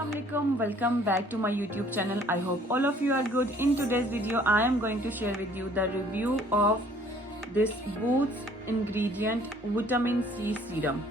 Assalamualaikum, welcome back to my YouTube channel. I hope all of you are good. In today's video I am going to share with you the review of this Boots ingredient vitamin C serum.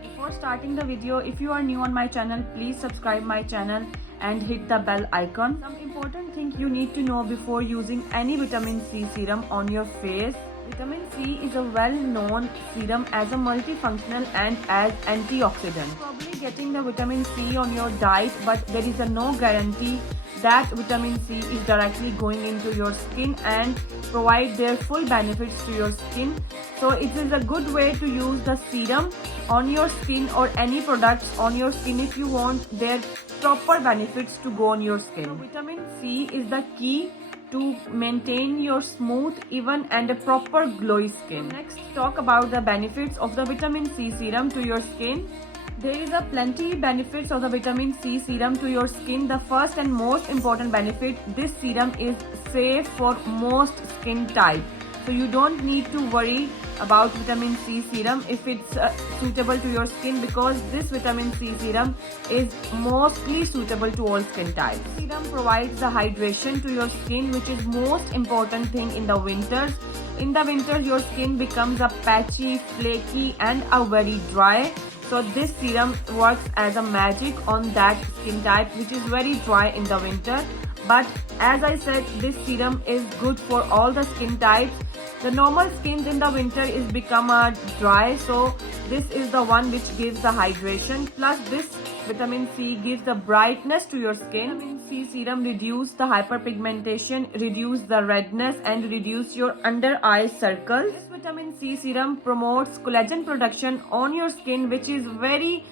Before starting the video, if you are new on my channel, please subscribe my channel and hit the bell icon. Some important things you need to know before using any vitamin C serum on your face. Vitamin C is a well-known serum as a multifunctional and as antioxidant. Probably getting the vitamin C on your diet, but there is no guarantee that vitamin C is directly going into your skin and provide their full benefits to your skin. So it is a good way to use the serum on your skin or any products on your skin if you want their proper benefits to go on your skin. So vitamin C is the key to maintain your smooth, even and a proper glowy skin. Next, talk about the benefits of the vitamin C serum to your skin. There is a plenty benefits of the vitamin C serum to your skin. The first and most important benefit, this serum is safe for most skin type. So you don't need to worry about vitamin C serum if it's suitable to your skin, because this vitamin C serum is mostly suitable to all skin types. Serum provides the hydration to your skin, which is most important thing in the winters. In the winter, your skin becomes a patchy, flaky and a very dry. So this serum works as a magic on that skin type which is very dry in the winter. But as I said, this serum is good for all the skin types. The normal skins in the winter is become dry, so this is the one which gives the hydration. Plus this vitamin C gives the brightness to your skin. Vitamin C serum reduce the hyperpigmentation, reduce the redness and reduce your under eye circles. This vitamin C serum promotes collagen production on your skin, which is very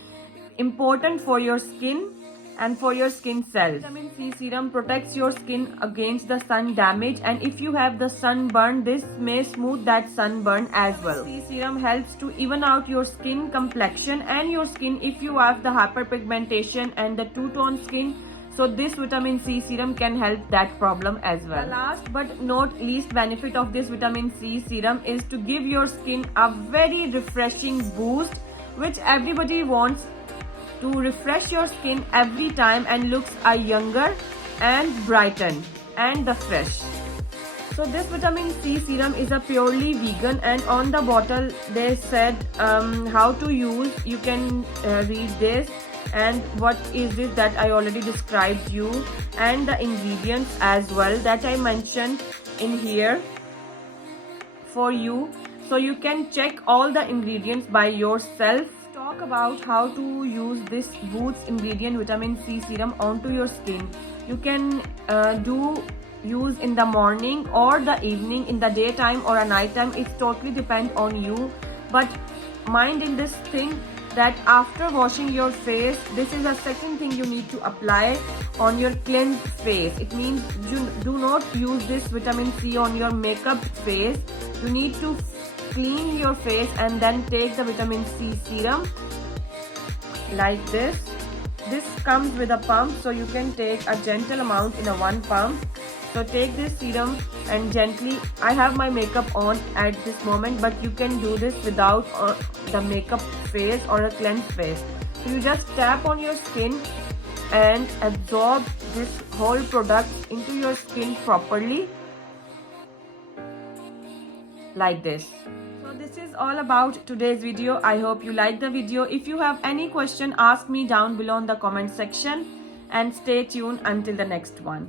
important for your skin and for your skin cells. Vitamin C serum protects your skin against the sun damage, and if you have the sunburn, this may smooth that sunburn as well. C serum helps to even out your skin complexion and your skin if you have the hyperpigmentation and the two-tone skin. So this vitamin C serum can help that problem as well. The last but not least benefit of this vitamin C serum is to give your skin a very refreshing boost, which everybody wants, to refresh your skin every time and looks younger and brightened and the fresh. So this vitamin C serum is a purely vegan, and on the bottle they said how to use. You can read this, and what is this that I already described you, and the ingredients as well that I mentioned in here for you, so you can check all the ingredients by yourself. Talk about how to use this Boots ingredient vitamin C serum onto your skin. You can use in the morning or the evening, in the daytime or a nighttime. It totally depends on you, but mind in this thing that after washing your face, this is the second thing you need to apply on your cleansed face. It means you do not use this vitamin C on your makeup face. You need to clean your face and then take the vitamin C serum like this. This comes with a pump, so you can take a gentle amount in a one pump. So take this serum and gently, I have my makeup on at this moment, but you can do this without the makeup face or a cleansed face. So you just tap on your skin and absorb this whole product into your skin properly like this. So this is all about today's video. I hope you liked the video. If you have any question, ask me down below in the comment section, and stay tuned until the next one.